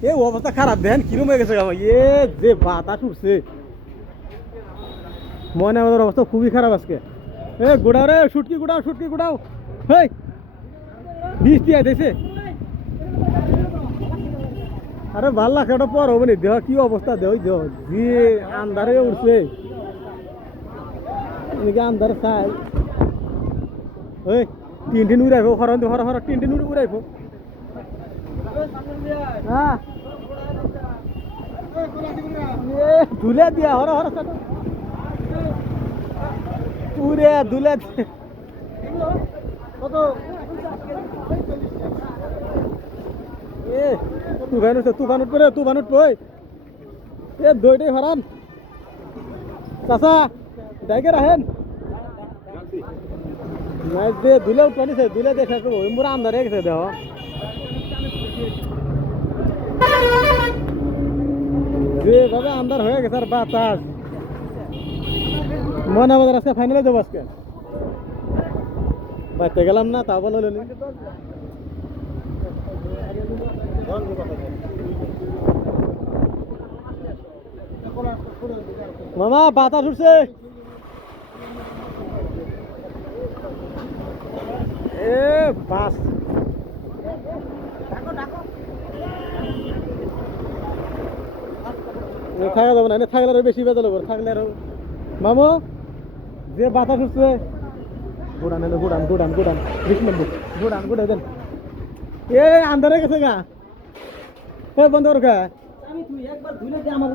এ অবস্থা খারাপ দেন কিরম হয়ে গেছে এ যে বাতাস উঠছে ময়নাবাজার অবস্থা খুবই খারাপ আজকে এ গোড়াও রে শুটকি গোড়াও হেই বৃষ্টি আইতেছে আরে ভাল লাগছে ওটা পর হবে নি দেহ কি অবস্থা দেহ যে আন্ধারে উঠছে এদিকে আন্ধার চাই ওই টিন উড়াইবো হর টিন উড়াইবো হ্যাঁ ধুলে দিয়া হর পুরে ধুলে কত এ তুফান উঠবে এ দইটাই হারান চাচা ডাইকে রাখেন ধুলে উঠবা নিছে ধুলে দেখে মোরা আন্দারে গেছে দেহ যেভাবে আন্দার হয়ে গেছে আর বাতাস ময়নাবাজার আজকে ফাইনালে দেবো আজকে বাইতে গেলাম না তা বলে মামা বাতাস উঠছে এ বাস থাকা যাবে না থাকলে আরো বেশি বেজাল থাকলে আরো মামু যে বাতাস উঠছে গুড়ান গুড়া দেন এ আন্ধারে গেছে গা এ বন্ধ রখা আমি তুই একবার ধুলে দে আমার